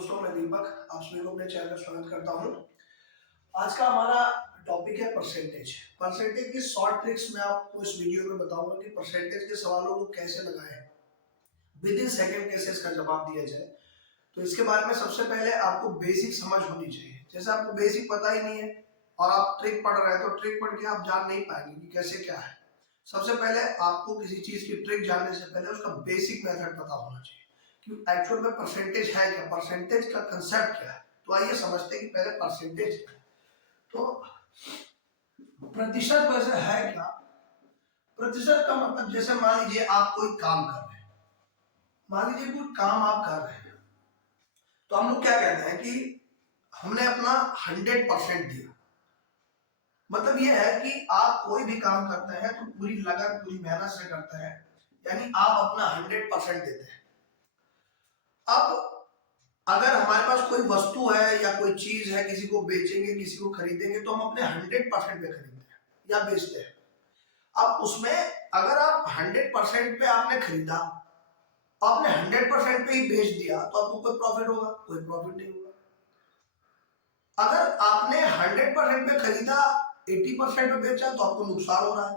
दोस्तों, मैं दीपक आप सभी को अपने चैनल में स्वागत करता हूं। आज का हमारा टॉपिक है परसेंटेज। परसेंटेज की शॉर्ट ट्रिक्स मैं आपको इस वीडियो में बताऊंगा कि परसेंटेज के सवालों को कैसे लगाएं, विद इन सेकंड कैसे इसका जवाब दिया जाए। तो इसके बारे में सबसे पहले आपको बेसिक समझ होनी चाहिए। जैसे आपको बेसिक पता ही नहीं है और आप ट्रिक पढ़ रहे हैं तो ट्रिक पढ़ के आप जान नहीं पाएंगे कि कैसे क्या है। सबसे पहले आपको किसी चीज की ट्रिक जानने से पहले उसका बेसिक मेथड पता होना चाहिए कि एक्चुअल में परसेंटेज है क्या, परसेंटेज का कंसेप्ट क्या है। तो आइए समझते हैं कि पहले परसेंटेज क्या है। तो प्रतिशत वैसे है क्या? प्रतिशत का मतलब जैसे मान लीजिए आप कोई काम कर रहे हैं, मान लीजिए कोई काम आप कर रहे हैं तो हम लोग क्या कहते हैं कि हमने अपना 100% दिया। मतलब ये है कि आप कोई भी काम करते हैं तो पूरी लगन पूरी मेहनत से करते हैं, यानी आप अपना 100% देते हैं। अब अगर हमारे पास कोई वस्तु है या कोई चीज है, किसी को बेचेंगे किसी को खरीदेंगे तो हम अपने 100% पे खरीदते हैं या बेचते हैं। अब उसमें अगर आप 100% पे आपने खरीदा, आपने 100% पे ही बेच दिया तो आपको कोई प्रॉफिट होगा? कोई प्रॉफिट नहीं होगा। अगर आपने 100% पे खरीदा, 80% पे बेचा तो आपको नुकसान हो रहा है।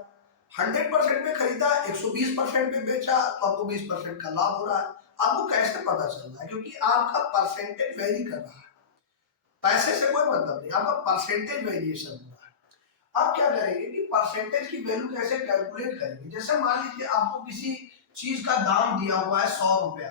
100% पे खरीदा, 120% पे बेचा तो आपको 20% का लाभ हो रहा है। आपको कैसे पता चल रहा है? क्योंकि आपका परसेंटेज वेरी कर रहा है। पैसे से कोई मतलब नहीं, आपका परसेंटेज वेरिएशन हो रहा है। आप क्या करेंगे कि परसेंटेज की वैल्यू कैसे कैलकुलेट करेंगे? जैसे मान लीजिए आपको किसी चीज का दाम दिया हुआ है 100 रुपया,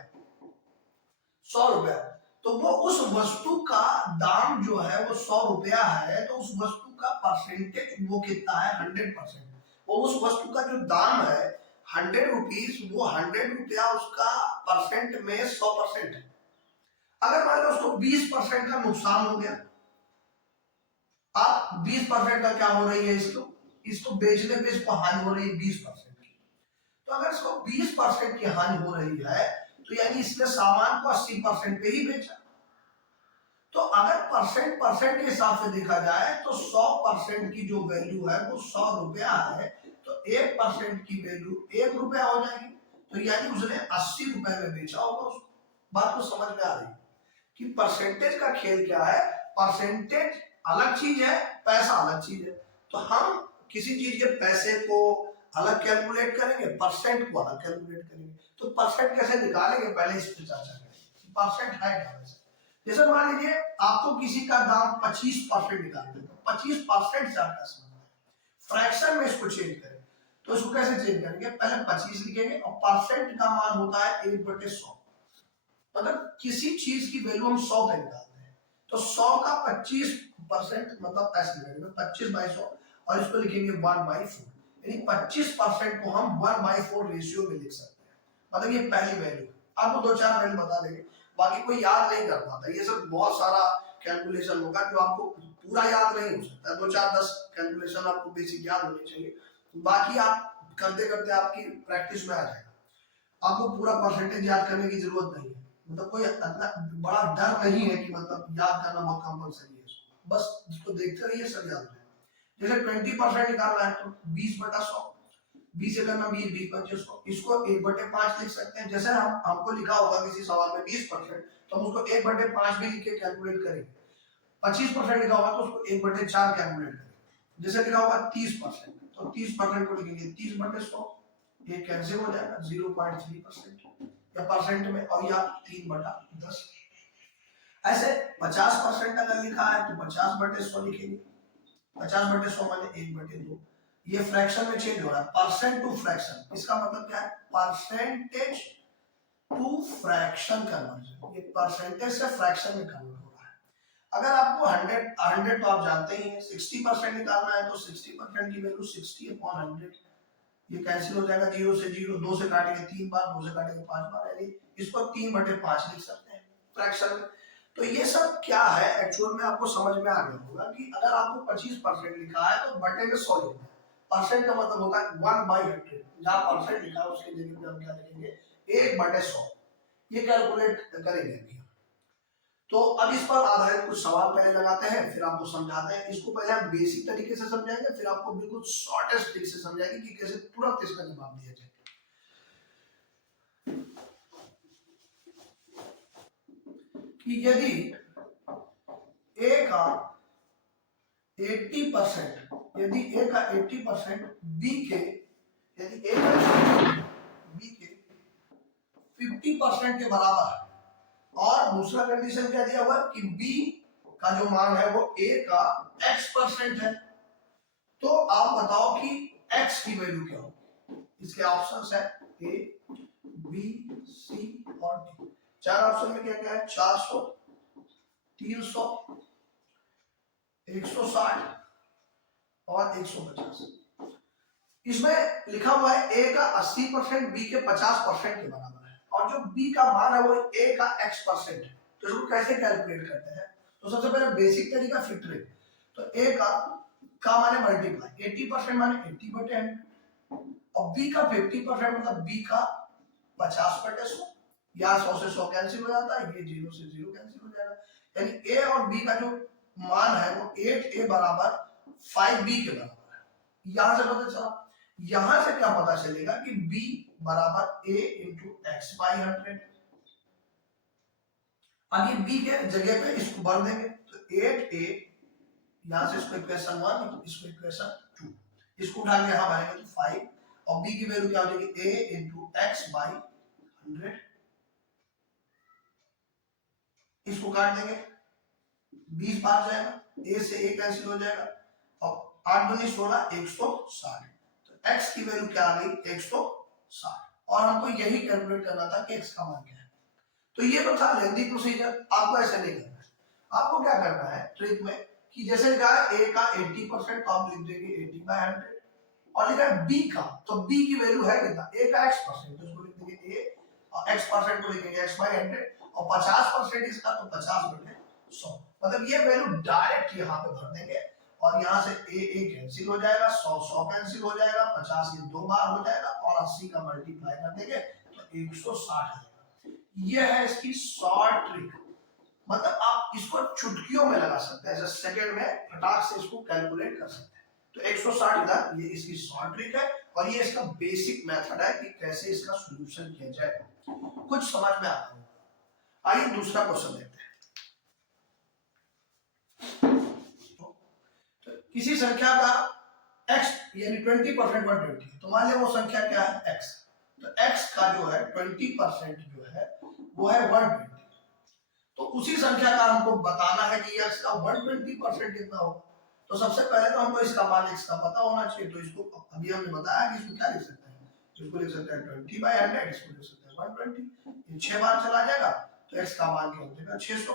100 रुपया, तो वो उस वस्तु का दाम जो है वो 100 रुपया है, तो उस वस्तु का परसेंटेज वो कितना है? 100%। वो उस वस्तु का जो दाम है 100 रुपीज, वो 100 रुपया उसका परसेंट में 100% है। अगर मान लो उसको 20% का नुकसान हो गया, आप 20% का क्या हो रही है, इसको बेचने पे इसको हानि हो रही है 20% की। तो अगर इसको 20% की हानि हो रही है तो यानी इसने सामान को 80% पे ही बेचा। तो अगर परसेंट के हिसाब से देखा जाए तो 100% की जो वैल्यू है वो 100 रुपया है, तो 1% की वैल्यू 1 रुपया हो जाएगी। तो यानी उसने 80 रुपए में बेचा होगा उसको। बात को समझ में आ रही है कि परसेंटेज का खेल क्या है? परसेंटेज अलग चीज है, पैसा अलग चीज है। तो हम किसी चीज के पैसे को अलग कैलकुलेट करेंगे, परसेंट को अलग कैलकुलेट करेंगे। तो परसेंट कैसे निकालेंगे, पहले इस पर चर्चा करेंगे। परसेंट है क्या वैसे? जैसे मान लीजिए आपको किसी का दाम 25% निकालना है, तो 25% से आप कैसे बनाएंगे? फ्रैक्शन में इसको चेंज करें। तो इसको कैसे चेंज करेंगे? पहले 25 लिखेंगे और परसेंट का मान होता है 1/100। मतलब किसी चीज की वैल्यू हम 100 पे निकालते हैं तो 100 का 25% मतलब ऐसे लिखेंगे 25/100 और इसको लिखेंगे 1/4। यानी 25% को हम 1/4 रेशियो में लिख सकते हैं। मतलब ये पहली वैल्यू। आपको दो चार वैल्यू बता देंगे, बाकी कोई याद नहीं कर पाता। ये सब बहुत सारा कैलकुलेशन होगा जो आपको पूरा याद नहीं हो सकता। 2 4 10 कैलकुलेशन आपको बेसिक याद होनी चाहिए, बाकी आप करते करते आपकी प्रैक्टिस में आ जाएगा। आपको पूरा परसेंटेज याद करने की जरूरत नहीं है। मतलब कोई इतना बड़ा डर नहीं है कि मतलब याद करना बहुत कंपलसरी है। बस इसको देखते रहिए, सब याद हो जाएगा। जैसे 20% निकालना है तो 20/100, 20 से करना 20, 20/100, इसको 1/5 लिख सकते हैं। जैसे हमको लिखा होगा किसी सवाल में 20%, तो हम उसको 1/5 भी लिख के कैलकुलेट करेंगे। 25% लिखा होगा तो उसको 1/4 कैलकुलेट करेंगे। जैसे लिखा होगा 30%, तो 30% को लिखेंगे 30/100, ये कैंसिल हो जाएगा 0.3% या परसेंट में, और या 3/10। ऐसे 50% अगर लिखा है तो 50/100 लिखेंगे। 50/100 माने 1/2। ये फ्रैक्शन में चेंज हो रहा है, परसेंट टू फ्रैक्शन। इसका मतलब क्या है? Percentage to fraction conversion. ये परसेंटेज से फ्रैक्शन में कन्वर्ट हो रहा है। अगर आपको 100 तो आप जानते ही हैं, 60% निकालना है तो 60% की वैल्यू 60/100। ये कैंसिल हो जाएगा, 0 से 0, 2 से काटेंगे 3 बार, 2 से काटेंगे 5 बार, यानी इसको 3/5 लिख सकते हैं फ्रैक्शन में। तो ये सब क्या है एक्चुअल में आपको समझ में आ गया होगा कि अगर आपको 25% लिखा है तो बटे में 100 लिखना है। परसेंट का मतलब होता है 1/100। जहां परसेंट लिखा है उसकी जगह पे हम क्या लिखेंगे? 1/100। ये कैलकुलेट करेंगे अभी। तो अब इस पर आधारित कुछ सवाल पहले लगाते हैं, फिर आपको समझाते हैं। इसको पहले हम बेसिक तरीके से समझाएंगे, फिर आपको बिल्कुल शॉर्टेस्ट ट्रिक से समझाएंगे कि कैसे तुरंत इसका जवाब दिया जाए। कि यदि ए का 80%, यदि ए का 80% बी के, यदि ए का बी के 50% के बराबर है, और दूसरा कंडीशन क्या दिया हुआ कि बी का जो मान है वो ए का x% है, तो आप बताओ कि x की वैल्यू क्या होगी। इसके ऑप्शंस है ए, बी, सी और डी। चार ऑप्शन में क्या क्या है, 400, 300, 160 और 150। इसमें लिखा हुआ है ए का 80%, बी के 50% के बराबर है, और जो बी का मान है वो ए का x% है। तो इसको कैसे कैलकुलेट करते हैं, तो सबसे पहले बेसिक तरीका फिक्टरिंग। तो ए का माने मल्टीप्लाई, 80% माने 80/100, और बी का 50% मतलब बी का 50/100। यहाँ 100 से 100 कैंसिल हो जाता है, ये 0 से 0 कैंसिल हो जाएगा, यानी ए और बी का जो मान है वो 8a बराबर 5b के बराबर है। यहां से पता चला, यहां से क्या पता चलेगा कि b बराबर a इंटू एक्स बाई 100। आगे b के जगह पे इसको भर देंगे, तो 8a, यहां से इसको इक्वेशन 1, इसको इक्वेशन 2, इसको उठा के यहां भरेंगे तो 5, और b की वैल्यू क्या हो जाएगी, a इंटू एक्स बाई 100। इसको काट देंगे, 20 बार जाएगा, a से a कैंसिल हो जाएगा, और 8 दूनी 16, 160। तो x की वैल्यू क्या आ गई, 160, और हमको यही कैलकुलेट करना था कि x का मान क्या है। तो ये तो था लेंथी प्रोसीजर, आपको ऐसे नहीं करना है। आपको क्या करना है ट्रिक में, कि जैसे लिखा है a का 80%, तो आप लिख देंगे 80/100, और लिखा है b का, तो b की वैल्यू है कितना, a का x%, तो इसको लिख देंगे a, और x% को लिखेंगे x/100, और 50% इसका, तो 50/100, मतलब ये वैल्यू डायरेक्ट यहाँ पे भर देंगे, और यहाँ से a कैंसिल हो जाएगा, 100 कैंसिल हो जाएगा, 50 ये 2 बार हो जाएगा, और 80 का मल्टीप्लाई कर देंगे तो 160 आ जाएगा। ये है इसकी शॉर्ट ट्रिक, मतलब आप इसको चुटकियों में लगा सकते हैं, जैसे सेकंड में फटाक से इसको कैलकुलेट कर सकते हैं। तो 160 इधर, ये इसकी शॉर्ट ट्रिक है, और ये इसका बेसिक मेथड है कि कैसे इसका सॉल्यूशन किया जाए। कुछ समझ में आता होगा। आइए दूसरा क्वेश्चन देखते हैं। तो किसी संख्या का x यानी 20% 120, तो मान लिया वो संख्या क्या है, x, तो x का जो है 20% जो है वो है 120, तो उसी संख्या का हमको बताना है कि x का 120% कितना होगा। तो सबसे पहले तो हमको इसका मान x का पता होना चाहिए, तो इसको अभी हमने बताया कि इसको क्या लिख सकते हैं, इसको लिख सकते हैं 20/100, इसको लिख सकते हैं 120, ये 6 बार चला जाएगा, तो x का मान क्या हो जाएगा, 600।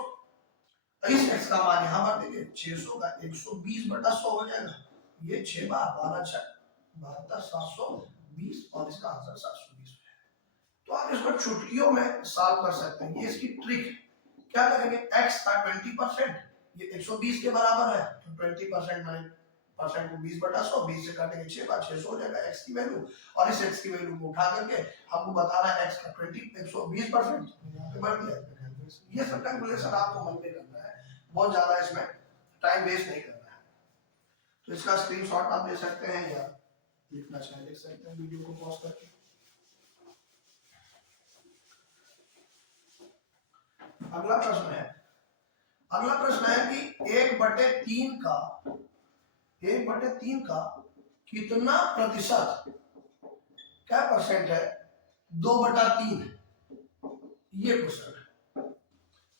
इस x का मान यहाँ भर देंगे, 600 का 120/100 हो जाएगा, ये 6 बार 12 6 72 720, और इसका आंसर 720 है। तो आप इसको चुटकियों में सॉल्व कर सकते हैं, ये इसकी ट्रिक है। क्या करेंगे, x का 20%, ये 120 के बराबर है, तो 20% माने परसेंट को 20/100, 20 से काटेंगे 6 बार, 600 हो जाएगा x की वैल्यू, और इस x की वैल्यू को उठा करके हमको बताना है x का 120%, यहाँ पे भर दिया। ये सब कैलकुलेशन आपको मन में करना है, बहुत ज्यादा इसमें टाइम वेस्ट नहीं करना है। तो इसका स्क्रीनशॉट आप ले सकते हैं, या लिखना चाहे लिख सकते हैं वीडियो को पॉज करके। अगला प्रश्न है, अगला प्रश्न है कि 1/3 का 1/3 का कितना प्रतिशत, क्या परसेंट है, 2/3 है। ये क्वेश्चन है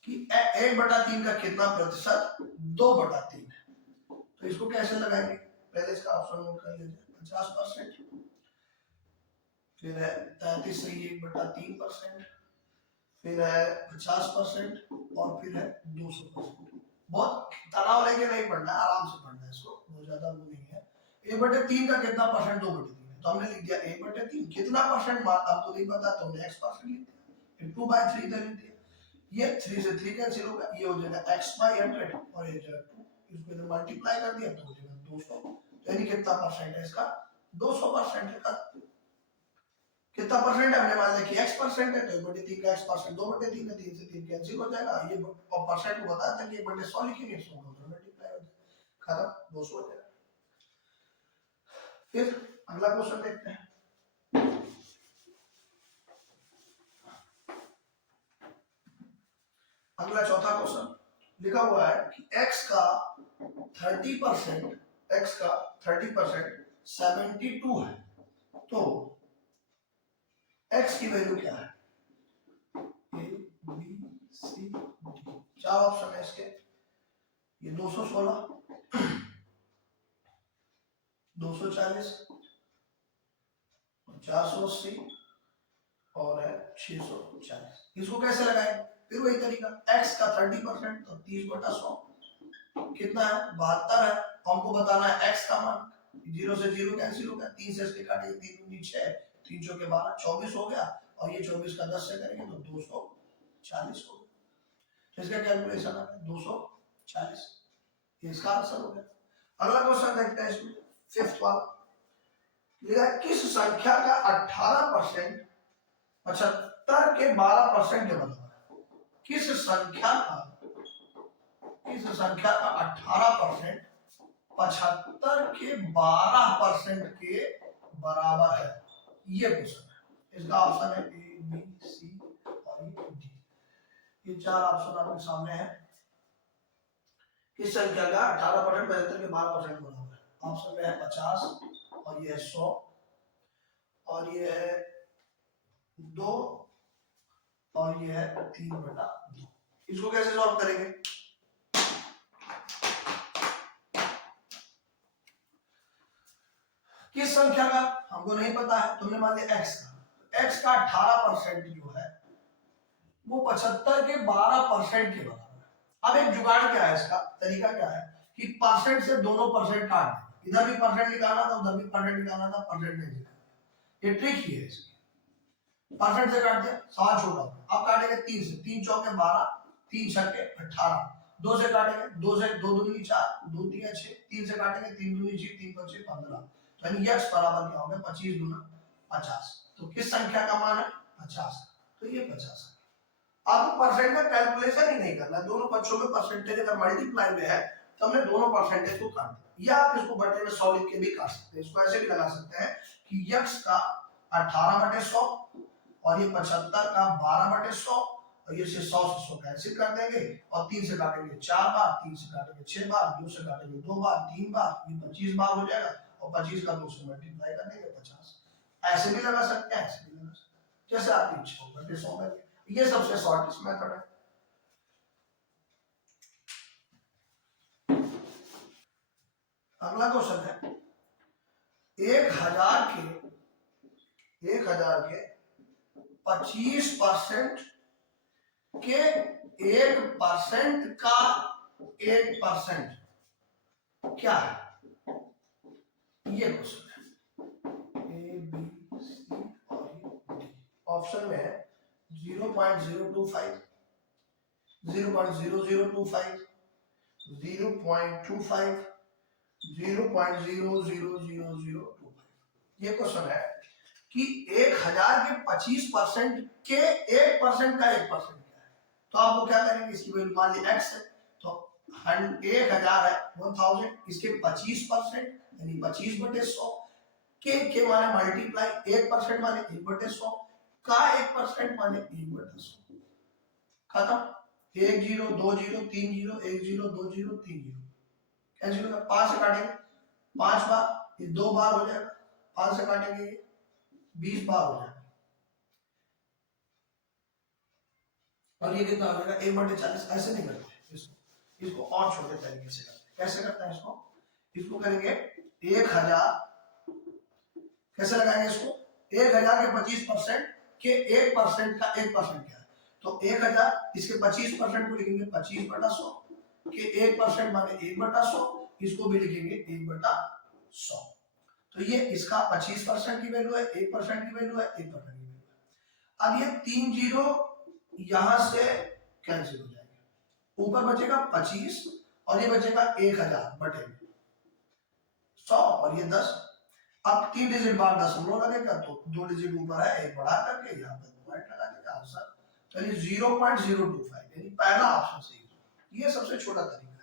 कि 1/3 का कितना प्रतिशत 2/3 है। तो इसको कैसे लगाएंगे, पहले इसका ऑप्शन नोट कर लीजिए, 50%, फिर है 33 से 1/3%, फिर है 50%, और फिर है 200%। बहुत तनाव लेके नहीं पढ़ना है, आराम से पढ़ना है इसको, बहुत ज्यादा वो नहीं है। 1/3 का कितना परसेंट 2/3 है, तो हमने लिख दिया 1/3, कितना परसेंट आपको नहीं पता तो हमने x% लिख दिया, 2/3 इधर लिख दिया, ये 3 से 3 कैंसिल होगा, ये हो जाएगा x/100, और ये जाएगा 2, इसको इधर मल्टीप्लाई कर दिया तो हो जाएगा 200। तो यानी कितना परसेंट है इसका, 200% है। कितना परसेंट है, हमने मान लिया कि x% है, तो 1/3 का x%, 2/3 है, 3 से 3 कैंसिल हो जाएगा, ये और परसेंट को बताया था कि 1/100 लिखेंगे, 100 को मल्टीप्लाई हो जाएगा, खत्म, 200 हो जाएगा। फिर अगला क्वेश्चन देखते हैं। अगला चौथा क्वेश्चन लिखा हुआ है कि x का 30%, x का 30% 72 है, तो x की वैल्यू क्या है? ए बी सी डी, चार ऑप्शन है इसके। ये 216, 240, 480 और है 640। इसको कैसे लगाएं? फिर वही तरीका, x का 30% तो 30/100 कितना है? 72 है। हमको बताना है x का मान। 0 से 0 कैंसिल हो गया, 3 से इसके काटेंगे 3 दूनी 6, 3 चौके 12, 24 हो गया, और ये 24 का 10 से करेंगे तो 240 हो गया। तो इसका कैलकुलेशन आ गया 240, ये इसका आंसर हो गया। अगला क्वेश्चन देखते हैं इसमें, फिफ्थ वाला। किस संख्या का 18% 75 के 12% के बराबर है? किस संख्या का 18% 75 के 12% के बराबर है? ये क्वेश्चन है। इसका ऑप्शन है ए बी सी और ये डी। ये चार ऑप्शन आपके सामने है। किस संख्या का 18% 75 के 12% के बराबर है? ऑप्शन में है 50, और ये है 100, और ये है 2, और ये है 3/2। इसको कैसे सॉल्व करेंगे? किस संख्या का हमको नहीं पता है, तुमने मान लिया x का। x का 18% जो है वो 75 के 12% के बराबर है। अब एक जुगाड़ क्या है, इसका तरीका क्या है कि परसेंट से दोनों परसेंट काट दें। इधर भी परसेंट निकालना था, उधर भी परसेंट निकालना था, परसेंट नहीं निकालना। ये ट्रिक ही है इसकी। परसेंट से काट दिया, सवाल छोटा होगा। अब काटेंगे 3 से, 3 चौके 12, 3 छक्के 18। 2 से काटेंगे, 2 से 2 दूनी 4, 2 3 6, 3 से काटेंगे 3 दूनी 6, 3 5 15। तो यानी x बराबर क्या होगा? 25 गुना 50। तो किस संख्या का मान है? 50। तो ये 50 है। आपको परसेंट का कैलकुलेशन ही नहीं करना, दोनों पक्षों में परसेंटेज अगर मल्टीप्लाई में है तो हमने दोनों परसेंटेज को काट दिया। या आप इसको बटे में 100 लिख के भी काट सकते हैं। इसको ऐसे भी लगा सकते हैं कि x का 18/100 और ये 75 का 12/100, और ये से 100 से 100 कैंसिल कर देंगे, और 3 से काटेंगे 4 बार, 3 से काटेंगे 6 बार, 2 से काटेंगे 2 बार, 3 बार, ये 25 बार हो जाएगा, और 25 का 2 से मल्टीप्लाई कर देंगे 50। ऐसे भी लगा सकते हैं, ऐसे भी लगा सकते हैं, जैसे आपकी इच्छा हो, बटे 100 में। ये सबसे शॉर्टेस्ट मेथड है। अगला क्वेश्चन है 1000 के 25% के 1% का 1% क्या है? ये क्वेश्चन है। ए बी सी और डी। ऑप्शन में है 0.025, 0.0025, 0.25, 0.00025। ये क्वेश्चन है कि 1000 के 25% के 1% का 1% क्या है? तो आपको क्या करेंगे, इसकी वैल्यू मान ली x है, तो 1000 है 1000, इसके 25% यानी 25/100 के माने मल्टीप्लाई, 1% माने 1/100 का 1% माने 1/100। खत्म। 1 0 2 0 3 0 1 0 2 0 3 0 कैंसिल होगा। 5 से काटेंगे 5 बार, ये 2 बार हो जाएगा। 5 से काटेंगे 20 बार हो जाएगा, और ये कितना हो जाएगा? 1/40। ऐसे नहीं करते इसको और छोटे तरीके से करते हैं। कैसे करते हैं इसको? इसको करेंगे 1000, कैसे लगाएंगे इसको? 1000 के 25% के 1% का 1% क्या है? तो 1000, इसके 25% को लिखेंगे 25/100, के 1% माने 1/100, इसको भी लिखेंगे 1/100। तो ये इसका 25% की वैल्यू है, 1% की वैल्यू है, 1% की वैल्यू है। अब ये 3 जीरो यहां से कैंसिल हो जाएंगे, ऊपर बचेगा 25 और ये बचेगा 1000 बटे 100 और ये 10। अब 3 डिजिट बाद दशमलव लगेगा, तो 2 डिजिट ऊपर है, एक बढ़ा करके यहाँ पे डिवाइड लगा देगा आंसर। चलिए 0.025 यानी पहला ऑप्शन सही। ये सबसे छोटा तरीका है,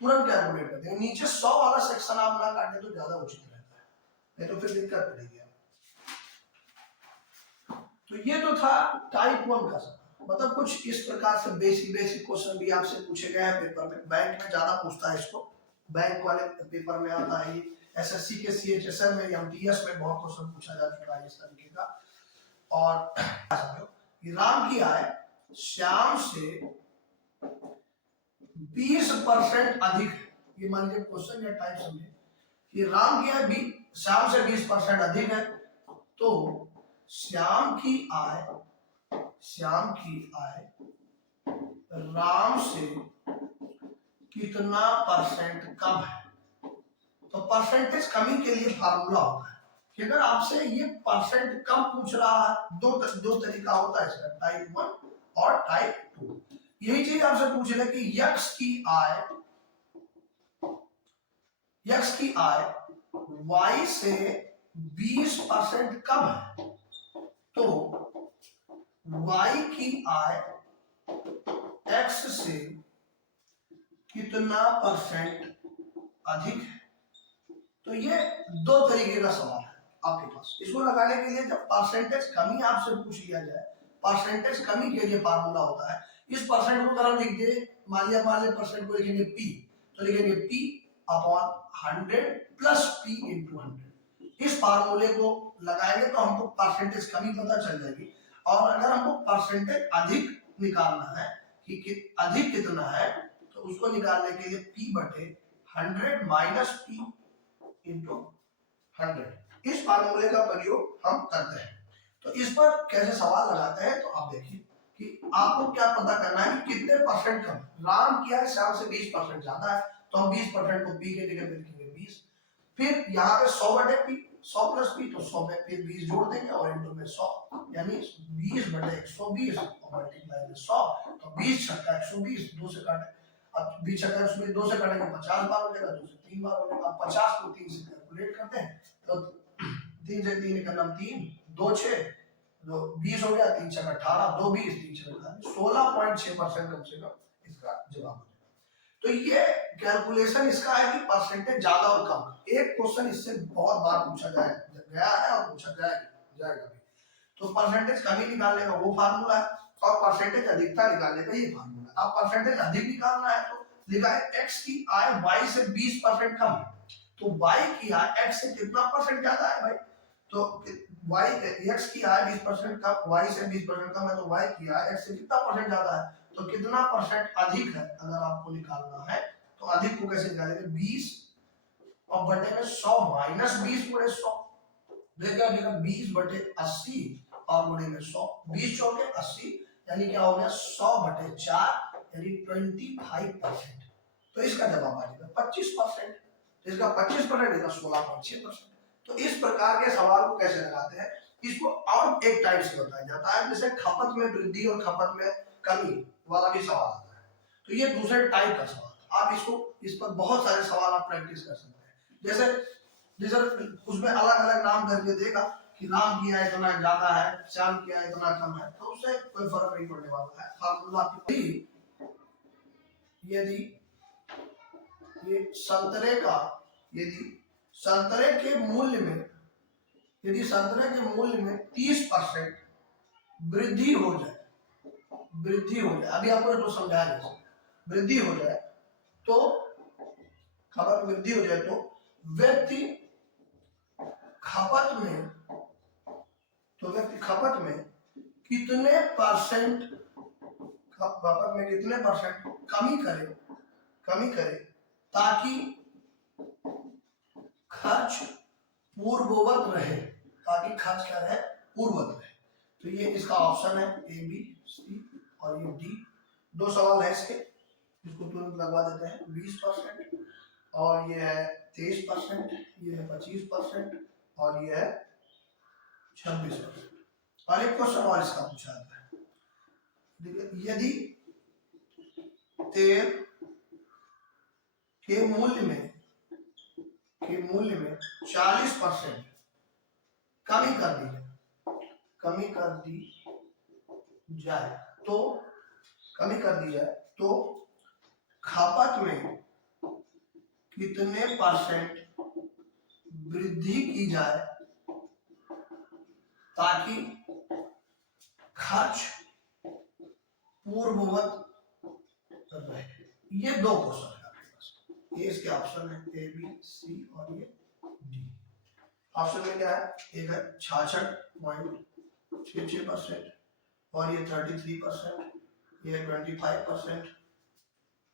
तुरंत कैलकुलेट करते हैं। नीचे 100 वाला सेक्शन आप ना काटें तो ज्यादा उचित रहता है, नहीं तो फिर दिक्कत पड़ेगी। तो ये तो था टाइप 1 का सवाल। मतलब कुछ इस प्रकार से बेसिक बेसिक क्वेश्चन भी आपसे पूछे गए हैं पेपर में। बैंक में ज्यादा पूछता है इसको, बैंक वाले पेपर में आता है ये। एसएससी के सीएचएसएल में, एमटीएस में बहुत क्वेश्चन पूछा जा चुका है इस तरीके का। और राम की आय श्याम से 20% अधिक है। ये मान लीजिए क्वेश्चन या टाइप समझे कि राम की आय श्याम से 20% अधिक है, तो श्याम की आय राम से कितना परसेंट कम है। तो परसेंटेज कमी के लिए फार्मूला होता है कि अगर आपसे ये परसेंट कम पूछ रहा है, दो तरीका होता है इसका, टाइप 1 और टाइप 2। यही चीज आपसे पूछ ले कि यक्स की आय वाई से 20% कम है, तो y की आय x से कितना परसेंट अधिक है। तो ये दो तरीके का सवाल है आपके पास। इसको लगाने के लिए जब परसेंटेज कमी आपसे पूछ लिया जाए, परसेंटेज कमी के लिए फार्मूला होता है। इस परसेंट को अगर हम लिख दे, मान लिया परसेंट को लिखेंगे p, तो लिखेंगे p upon 100 plus p into 100। इस फार्मूले को लगाएंगे तो हमको परसेंटेज कमी पता चल जाएगी। और अगर हमको परसेंटेज अधिक निकालना है कि अधिक कितना है, तो उसको निकालने के लिए p बटे 100 माइनस p इंटू 100, इस फार्मूले का प्रयोग हम करते हैं। तो इस पर कैसे सवाल लगाते हैं, तो आप देखिए कि आपको क्या पता करना है कि कितने परसेंट कम। राम की आय श्याम से 20% ज्यादा है, तो हम 20% को p के जगह पे लिखेंगे 20। फिर यहाँ पे 100 बटे p, 100 प्लस p, तो 100 में फिर 20 जोड़ देंगे और इंटू में 100, यानी 20 बटे 120 और मल्टीप्लाई में 100। तो 20 छक्का 120, 2 से काटे, अब 20 छक्का 120 2 से काटेंगे 50 बार हो जाएगा, 2 से 3 बार हो जाएगा। 50 को 3 से कैलकुलेट करते हैं, तो 3 से 3 का नाम 3, 2 6, तो 20 हो गया, 3 छक्का 18, 2 20, 3 छक्का 16.6% कम से कम इसका जवाब हो जाएगा। तो ये कैलकुलेशन इसका है कि परसेंटेज ज्यादा और कम। एक क्वेश्चन इससे बहुत बार पूछा गया है और पूछा जाएगा भी। तो परसेंटेज कमी निकालने का वो फार्मूला है, और परसेंटेज अधिकता निकालने का ये फार्मूला है। अब परसेंटेज अधिक निकालना है तो लिखा है x की आय y से 20% कम है, तो y की आय x से कितना परसेंट ज्यादा है भाई, तो x की आय 20% कम, y से 20% कम है, तो y की आय x से कितना परसेंट ज्यादा है, तो कितना परसेंट अधिक है अगर आपको निकालना है। तो अधिक को कैसे निकालेंगे, 20 और बटे में 100 माइनस 20 बटे 100, देखा 20 बटे 80 और बटे में 100, 20 चौके 80, यानी क्या हो गया 100 बटे 4, यानी 25%। तो इसका जवाब आ जाएगा 25%, तो इसका 25%, इसका 16.6%। तो इस प्रकार के सवाल को कैसे लगाते हैं, इसको और एक टाइप से बताया जाता है, जैसे खपत में वृद्धि और खपत में कमी वाला भी सवाल आता है। तो ये दूसरे टाइप का सवाल, आप इस पर बहुत सारे सवाल आप प्रैक्टिस कर सकते हैं। जैसे उसमें अलग अलग नाम करके देगा कि राम की आय इतना ज्यादा है, श्याम की आय इतना कम है, तो उससे कोई फर्क नहीं पड़ने वाला है। फार्मूला यदि ये संतरे के मूल्य में 30% वृद्धि हो जाए, अभी आपको जो समझाया, वृद्धि हो जाए तो खपत वृद्धि हो जाए, तो व्यक्ति खपत में कितने परसेंट कमी करे ताकि खर्च पूर्ववत रहे, तो ये इसका ऑप्शन है ए बी सी और ये डी। दो सवाल है इसके, इसको तुरंत लगवा देते हैं। 20% और ये है 23%, ये है 25% और ये है 26%। और एक क्वेश्चन और इसका पूछा जाता है, यदि तेल के मूल्य में 40% कमी कर दी जाए तो खपत में कितने परसेंट वृद्धि की जाए ताकि खर्च पूर्ववत रहे। ये दो क्वेश्चन है आपके पास, ये इसके ऑप्शन है ए बी सी और ये डी। ऑप्शन में क्या है, एक है 66.66% और ये 33%, ये 25%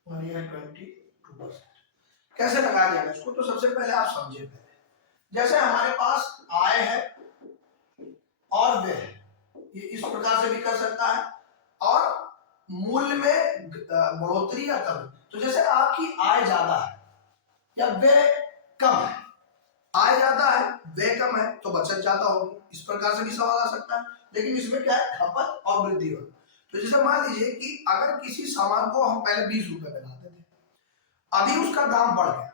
और ये 22%। कैसे लगाया जाएगा इसको, तो सबसे पहले आप समझे पहले, जैसे हमारे पास आय है और व्यय है, ये इस प्रकार से भी कर सकता है, और मूल्य में बढ़ोतरी या कमी। तो जैसे आपकी आय ज्यादा है या व्यय कम है, आय ज्यादा है व्यय कम है तो बचत ज्यादा होगी, इस प्रकार से भी सवाल आ सकता है। लेकिन इसमें क्या है, खपत और वृद्धि होगी। तो जैसे मान लीजिए कि अगर किसी सामान को हम पहले 20 रुपए में लाते थे, अभी उसका दाम बढ़ गया,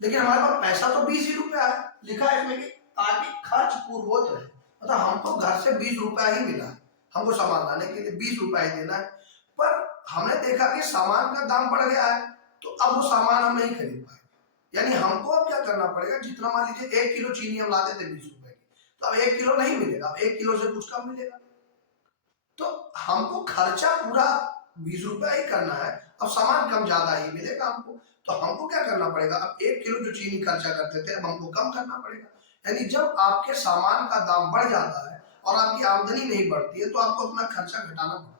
लेकिन हमारे पास पैसा तो 20 ही रुपया है, लिखा है इसमें कि ताकि खर्च पूर्ववत रहे, मतलब हमको घर से 20 रुपया ही मिला है, हमको सामान लाने के लिए 20 रुपया ही देना है, पर हमने देखा कि सामान का दाम बढ़ गया है, तो अब वो सामान हम नहीं खरीद पाएंगे। यानी हमको अब क्या करना पड़ेगा, जितना मान लीजिए 1 किलो चीनी हम लाते थे 20 रुपए की, तो अब 1 किलो नहीं मिलेगा, अब 1 किलो से कुछ कम मिलेगा। तो हमको खर्चा पूरा 20 रुपया ही करना है, अब सामान कम ज्यादा ही मिलेगा हमको, तो हमको क्या करना पड़ेगा, अब 1 किलो जो चीनी खर्चा करते थे अब हमको कम करना पड़ेगा। यानी जब आपके सामान का दाम बढ़ जाता है और आपकी आमदनी नहीं बढ़ती है तो आपको अपना खर्चा घटाना पड़ता है।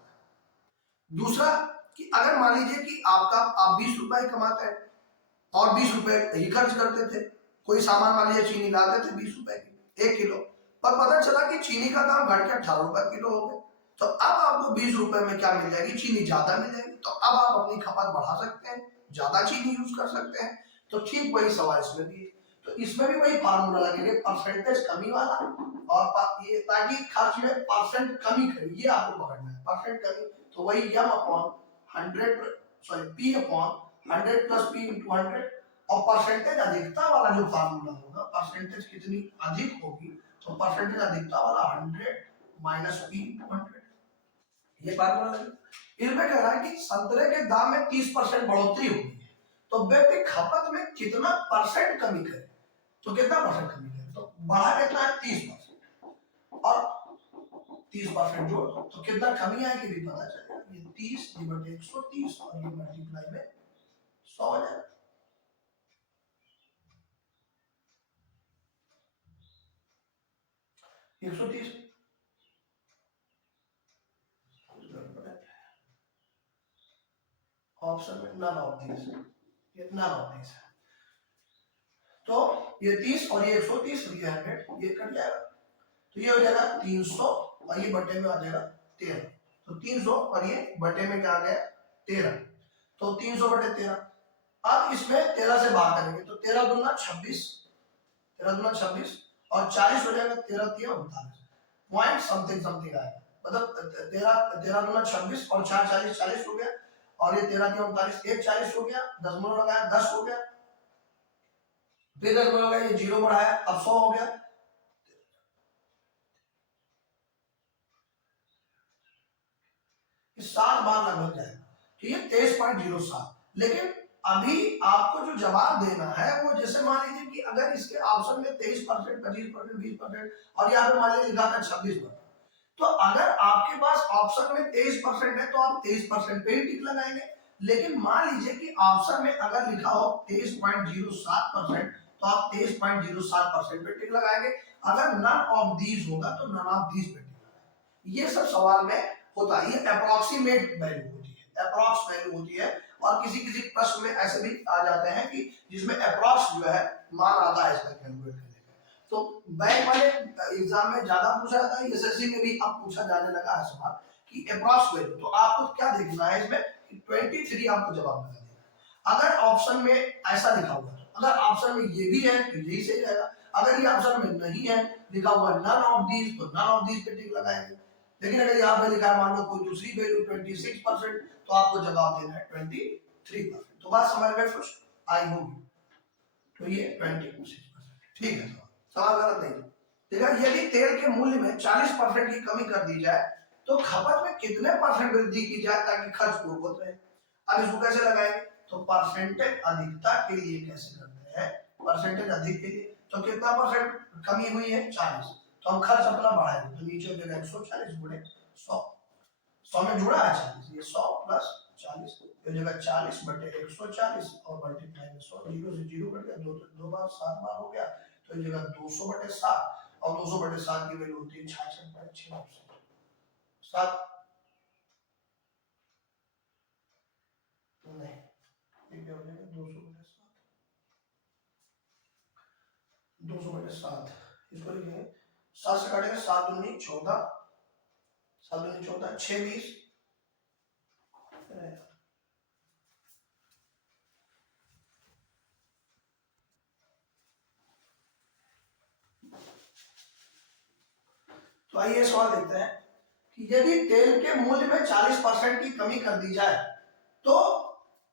दूसरा कि अगर मान लीजिए कि आप 20 रुपए कमाते हैं और 20 रुपए ही खर्च करते थे, कोई सामान मान लीजिए चीनी लाते थे 20 रुपए की 1 किलो, पर पता चला कि चीनी का दाम घट के 18 रुपए किलो हो गया, तो अब आपको 20 रुपए में क्या मिल जाएगी, चीनी ज्यादा मिल जाएगी, तो अब आप अपनी खपत बढ़ा सकते हैं, ज्यादा चीनी यूज कर सकते हैं। तो ठीक वही सवाल इसमें भी है, तो इसमें भी वही फार्मूला लगेगा, परसेंटेज कमी वाला, और ये ताकि खर्च में परसेंट कमी करे, ये आपको पकड़ना है, परसेंट कमी, तो वही m upon 100 sorry p upon 100 plus p into 100, और परसेंटेज अधिकता वाला जो फार्मूला होगा, परसेंटेज कितनी अधिक होगी तो परसेंटेज अधिकता वाला 100 माइनस p इंटू 100, ये फार्मूला है। इसमें कह रहा है कि संतरे के दाम में 30% बढ़ोतरी हुई है, तो व्यक्ति खपत में कितना परसेंट कमी करे, तो कितना परसेंट कमी करे, तो बढ़ा कितना है 30%, और 30% जोड़ तो कितना कमी आएगी भी पता चलेगा, ये 30 डिवाइड 130 और ये मल्टीप्लाई में 100 हो जाएगा। ऑप्शन में नन ऑफ दिस, ये नन ऑफ दिस है, तो ये 30 और ये 130 और ये 100, ये कट जाएगा, तो ये हो जाएगा 300 और ये बटे में आ जाएगा 13, तो 300 और ये बटे में क्या आ गया 13, तो 300 बटे 13, अब इसमें 13 से भाग करेंगे तो 13 दूना 26, 13 दूना 26 और 40 हो जाएगा, 13 3 39 पॉइंट समथिंग समथिंग आएगा, मतलब 13 दूना 26 और 4 40 40 हो गया, और ये 13 3 39 1 40 हो गया, दशमलव लगाया 10 हो गया, फिर दशमलव लगाया, ये 0 बढ़ाया अब 100 हो गया, इस 7 बार लगभग जाएगा, तो ये 23.07। लेकिन अभी आपको जो जवाब देना है वो जैसे मान लीजिए कि अगर इसके ऑप्शन में 23%, 25%, 20% और यहाँ पे मान लीजिए लिखा था 26%, तो अगर आपके पास ऑप्शन में 23% है तो आप 23% पे ही टिक लगाएंगे, लेकिन मान लीजिए कि ऑप्शन में अगर लिखा हो 23.07% तो आप 23.07% पे टिक लगाएंगे, अगर नन ऑफ दीज होगा तो नन ऑफ दीज पे टिक लगाएंगे। ये सब सवाल में होता है, ये अप्रोक्सीमेट वैल्यू होती है, अप्रोक्स वैल्यू होती है, और किसी किसी प्रश्न में ऐसे भी आ जाते हैं कि जिसमें अप्रोक्स जो है मान आता है इसका कैलकुलेट करने का। तो बैंक वाले एग्जाम में ज्यादा पूछा जाता है, एसएससी में भी अब पूछा जाने लगा है सवाल कि अप्रोक्स वैल्यू, तो आपको क्या देखना है इसमें 23 आपको जवाब लगा देना है। अगर ऑप्शन में ऐसा लिखा हुआ है, अगर ऑप्शन में ये भी है तो यही सही रहेगा, अगर ये ऑप्शन में नहीं है लिखा हुआ नन ऑफ दीज तो नन ऑफ दीज पे टिक लगाएंगे, लेकिन अगर यहाँ पे लिखा है मान लो कोई दूसरी वैल्यू 26% तो आपको जवाब देना है 23%। तो बात समझ में कुछ आई होगी, तो ये 26%, ठीक है, सवाल गलत नहीं। ठीक है, यदि तेल के मूल्य में 40% की कमी कर दी जाए तो खपत में कितने परसेंट वृद्धि की जाए ताकि खर्च पूर्ववत रहे। अब इसको कैसे लगाएंगे, तो परसेंटेज अधिकता के लिए कैसे करते हैं, परसेंटेज अधिक के लिए तो कितना परसेंट कमी हुई है 40, तो हम खर्च अपना बढ़ाएंगे, तो नीचे हो जाएगा 140 गुणे 100, 100 में जुड़ा है 40, ये 100 प्लस 40, ये जगह 40 बटे 140 और मल्टीप्लाई में 100, 0 से 0 कट गया, 2 बार 7 बार हो गया, तो ये जगह 200 बटे 7 और 200 बटे 7 की वैल्यू होती है 66.6%। 7 नहीं, ये क्या हो जाएगा 200 बटे 7, 200 बटे 7, इसको लिखेंगे 7 से काटेंगे 7 दूनी 14, 7 दूनी 14, 6 20, तो आइए सवाल देखते हैं कि यदि तेल के मूल्य में 40% की कमी कर दी जाए तो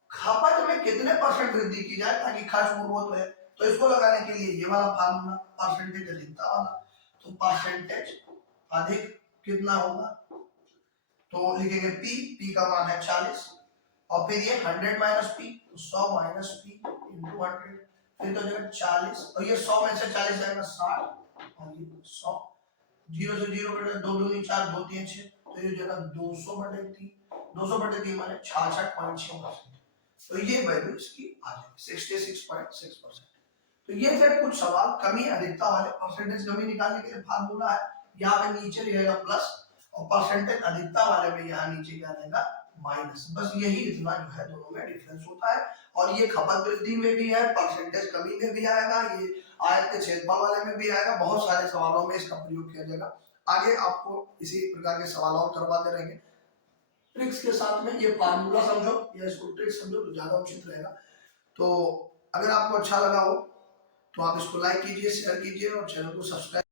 खपत में कितने परसेंट वृद्धि की जाए ताकि खर्च पूर्ववत रहे। तो इसको लगाने के लिए ये वाला फार्मूला परसेंटेज अधिकता वाला, तो परसेंटेज अधिक कितना होगा, तो लिखेंगे पी का मान है 40 और फिर ये 100 माइनस पी, तो 100 माइनस पी इंटू 100, फिर तो जगह 40 और ये 100 में से 40 जाएगा 60 और ये 100, 0 से 0 कटे 2 दूनी 4, 2 3 6, तो ये जगह 200 बटे 3, 200 बटे 3 माने 66.6%। तो ये वैल्यू इसकी आ जाएगी 66.6%। तो ये थे कुछ सवाल कमी अधिकता वाले। परसेंटेज कमी निकालने के लिए फार्मूला है, यहाँ पे नीचे रहेगा प्लस और परसेंटेज अधिकता वाले में यहाँ नीचे क्या रहेगा माइनस। बस यही इतना जो है दोनों में डिफरेंस होता है। और ये खपत वृद्धि में भी है, परसेंटेज कमी में भी आएगा, ये आयत के छेदफल वाले में भी आएगा, बहुत सारे सवालों में इसका प्रयोग किया जाएगा। आगे आपको इसी प्रकार के सवाल और करवाते रहेंगे ट्रिक्स के साथ में। ये फार्मूला समझो या इसको ट्रिक्स समझो तो ज्यादा उचित रहेगा। तो अगर आपको अच्छा लगा हो तो आप इसको लाइक कीजिए, शेयर कीजिए और चैनल को सब्सक्राइब